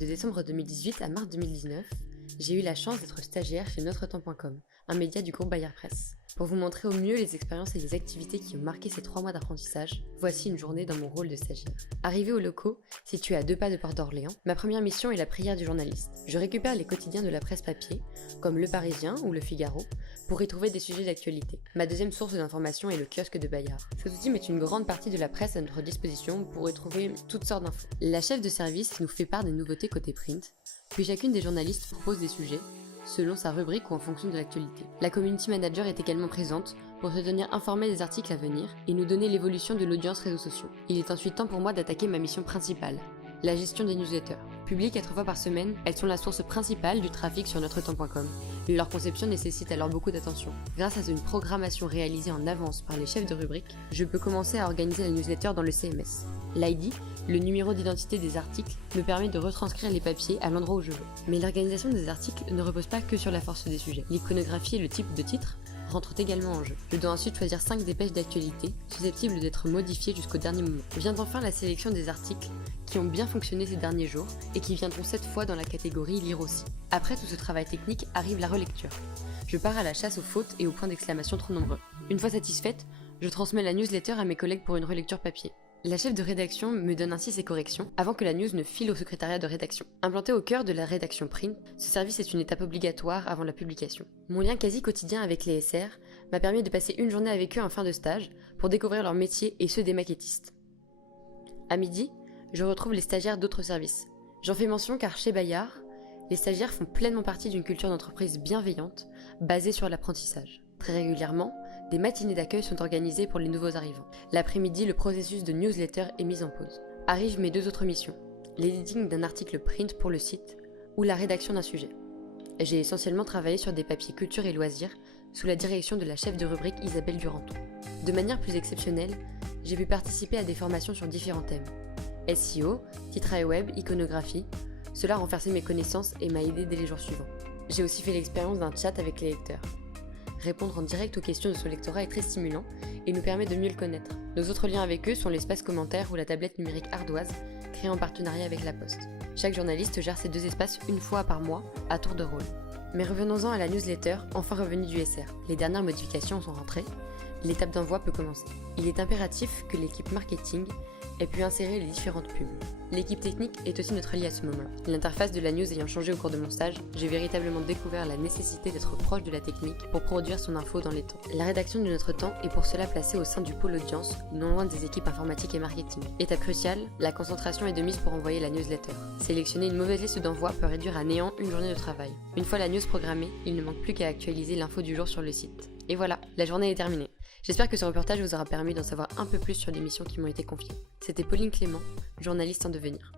De décembre 2018 à mars 2019, j'ai eu la chance d'être stagiaire chez NotreTemps.com, un média du groupe Bayard Presse. Pour vous montrer au mieux les expériences et les activités qui ont marqué ces 3 mois d'apprentissage, voici une journée dans mon rôle de stagiaire. Arrivé aux locaux, situés à 2 pas de Porte d'Orléans, ma première mission est la prière du journaliste. Je récupère les quotidiens de la presse papier, comme Le Parisien ou Le Figaro, pour y trouver des sujets d'actualité. Ma deuxième source d'information est le kiosque de Bayard. Cet outil met une grande partie de la presse à notre disposition pour y trouver toutes sortes d'infos. La chef de service nous fait part des nouveautés côté print, puis chacune des journalistes propose des sujets, selon sa rubrique ou en fonction de l'actualité. La community manager est également présente pour se tenir informée des articles à venir et nous donner l'évolution de l'audience réseaux sociaux. Il est ensuite temps pour moi d'attaquer ma mission principale, la gestion des newsletters. Publiées 4 fois par semaine, elles sont la source principale du trafic sur NotreTemps.com. Leur conception nécessite alors beaucoup d'attention. Grâce à une programmation réalisée en avance par les chefs de rubrique, je peux commencer à organiser la newsletter dans le CMS. L'ID, le numéro d'identité des articles, me permet de retranscrire les papiers à l'endroit où je veux. Mais l'organisation des articles ne repose pas que sur la force des sujets. L'iconographie et le type de titre rentrent également en jeu. Je dois ensuite choisir 5 dépêches d'actualité, susceptibles d'être modifiées jusqu'au dernier moment. Vient enfin la sélection des articles qui ont bien fonctionné ces derniers jours et qui viendront cette fois dans la catégorie lire aussi. Après tout ce travail technique arrive la relecture. Je pars à la chasse aux fautes et aux points d'exclamation trop nombreux. Une fois satisfaite, je transmets la newsletter à mes collègues pour une relecture papier. La chef de rédaction me donne ainsi ses corrections avant que la news ne file au secrétariat de rédaction. Implanté au cœur de la rédaction print, ce service est une étape obligatoire avant la publication. Mon lien quasi quotidien avec les SR m'a permis de passer une journée avec eux en fin de stage pour découvrir leur métier et ceux des maquettistes. À midi, je retrouve les stagiaires d'autres services. J'en fais mention car chez Bayard, les stagiaires font pleinement partie d'une culture d'entreprise bienveillante basée sur l'apprentissage. Très régulièrement, des matinées d'accueil sont organisées pour les nouveaux arrivants. L'après-midi, le processus de newsletter est mis en pause. Arrivent mes 2 autres missions, l'éditing d'un article print pour le site ou la rédaction d'un sujet. J'ai essentiellement travaillé sur des papiers culture et loisirs sous la direction de la chef de rubrique Isabelle Duranton. De manière plus exceptionnelle, j'ai pu participer à des formations sur différents thèmes. SEO, titrail web, iconographie, cela a renforcé mes connaissances et m'a aidé dès les jours suivants. J'ai aussi fait l'expérience d'un chat avec les lecteurs. Répondre en direct aux questions de son lectorat est très stimulant et nous permet de mieux le connaître. Nos autres liens avec eux sont l'espace commentaire ou la tablette numérique ardoise, créée en partenariat avec La Poste. Chaque journaliste gère ces 2 espaces une fois par mois, à tour de rôle. Mais revenons-en à la newsletter, enfin revenue du SR. Les dernières modifications sont rentrées, l'étape d'envoi peut commencer. Il est impératif que l'équipe marketing ait pu insérer les différentes pubs. L'équipe technique est aussi notre allié à ce moment-là. L'interface de la news ayant changé au cours de mon stage, j'ai véritablement découvert la nécessité d'être proche de la technique pour produire son info dans les temps. La rédaction de Notre Temps est pour cela placée au sein du pôle audience, non loin des équipes informatiques et marketing. Étape cruciale, la concentration est de mise pour envoyer la newsletter. Sélectionner une mauvaise liste d'envoi peut réduire à néant une journée de travail. Une fois la news programmée, il ne manque plus qu'à actualiser l'info du jour sur le site. Et voilà, la journée est terminée. J'espère que ce reportage vous aura permis d'en savoir un peu plus sur les missions qui m'ont été confiées. C'était Pauline Clément, journaliste en devenir.